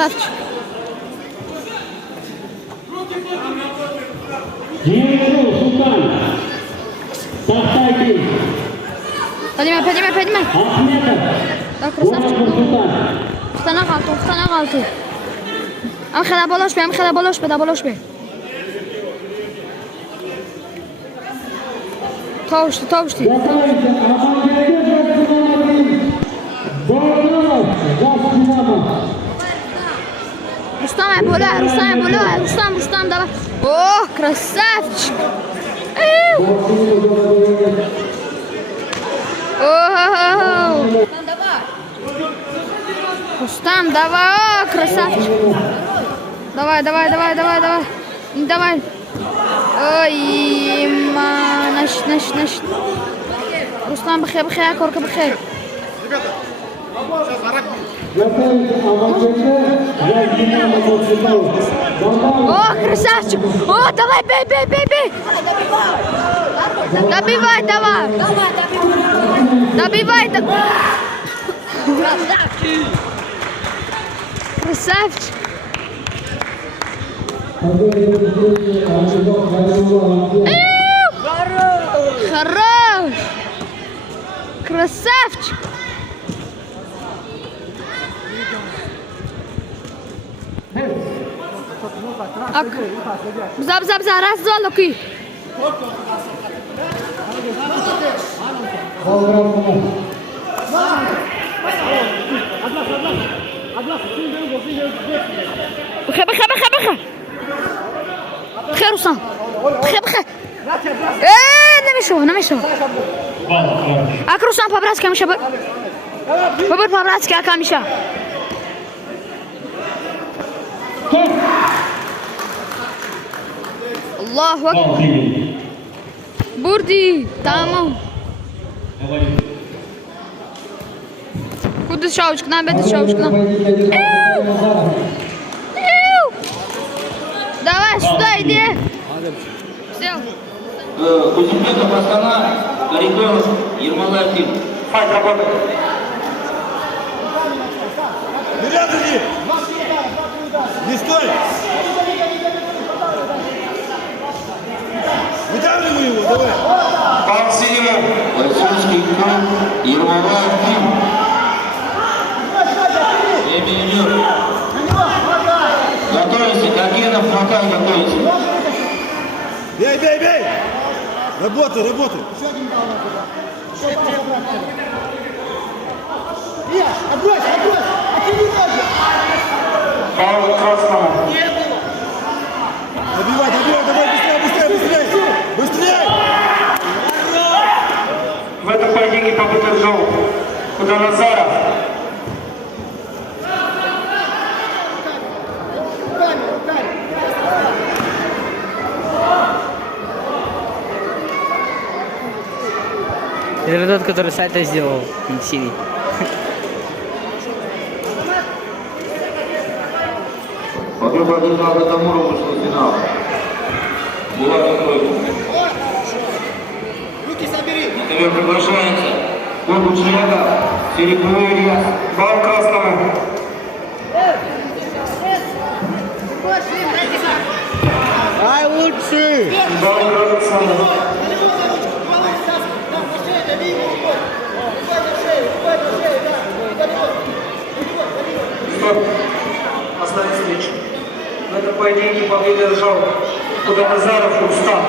красавчик. Поднимай. Да, красавчик. Устанақ алты. Амхада болош бе. Товшти. Рустам, давай. О, красавчик. Рустам, давай. О, красавчик. Давай. Ой, наш. Рустам, бخير, корка бخير. О, красавчик! О, давай, бей! Добивай, давай! Добивай! Красавчик! Хорош! Красавчик! Бза, раз, два, луки. بخير وصام بخير نمشوا اكروسان فابراسكا مشى بابر فابراسكا كامشى الله اكبر بوردي تمام куда шаучка нам давай сюда иди все Кузьминков Астана, Гариконов, Ермолаев Дим. Файт, работай. Вперед иди! Не стой! Вытягивай его, давай! Пан Синему, Васильский Крым, Ермолаев Дим. Эмиль. Готовься, Гагенов, Макар, готовится. Бей! Работай! Отбрось! Оттяни ноги! Павел Красному. Добивай, давай, быстрее! В этом поединке победил Куданазаров. Это тот, который сальто сделал, синий. Победа Адельнада Тамурова вышла в финал. Была готова. Руки собери! На ковер приглашается Горбуч Илья, Серебряный Илья, Павел Красному. Ай, лучше! Павел Красному. Оставить встречу. В этом поединке победу держал Куданазаров Рустам.